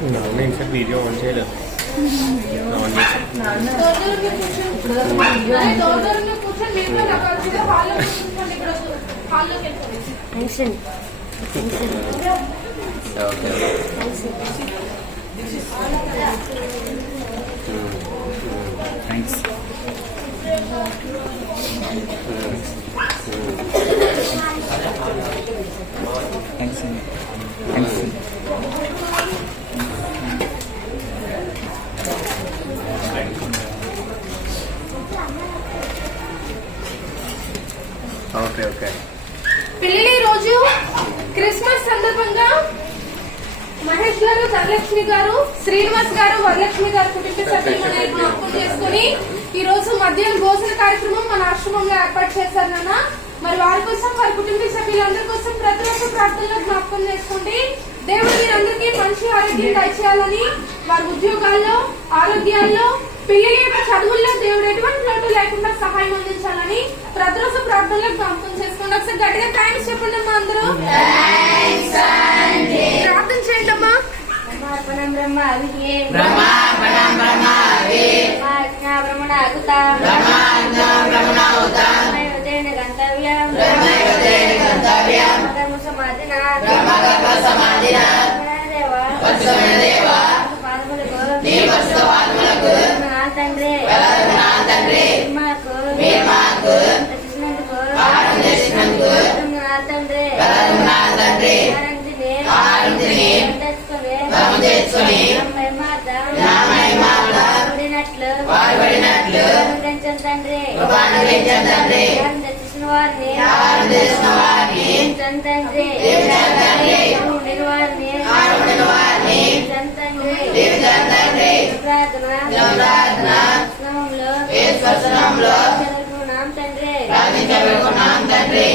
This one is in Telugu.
ఇంకా వీడియో ఆన్ చేయలేదు. థ్యాంక్స్. థ్యాంక్స్ అండి. థ్యాంక్స్. Okay okay. పిల్లలు రోజు క్రిస్మస్ సందర్భంగా మహేష్ గారు, ధనలక్ష్మి గారు, శ్రీనివాస్ గారు, వరలక్ష్మి గారు కుటుంబ సభ్యులను జ్ఞాపకం చేసుకుని ఈ రోజు మధ్యాహ్నం భోజన కార్యక్రమం మన ఆశ్రమంలో ఏర్పాటు చేశారు నాన్న. మరి వారి కోసం, వారి కుటుంబ సభ్యులందరి కోసం ప్రతిరోజు ప్రార్థనలో జ్ఞాపకం చేసుకోండి. దేవుడు మీరందరికీ మంచి ఆరోగ్యం దయచేయాలని, వారి ఉద్యోగాల్లో, ఆరోగ్యాల్లో, పిల్లల యొక్క చదువుల్లో దేవుడు ఎటువంటి లోటు లేకుండా సహాయం అందించాలని ప్రతిరోజు ప్రార్థనలో జ్ఞాపకం చేసుకోండి. ఒకసారి గట్టిగా థ్యాంక్స్ చెప్పండి అమ్మా అందరూ. ప్రార్థన చేయండి అమ్మా. తండ్రి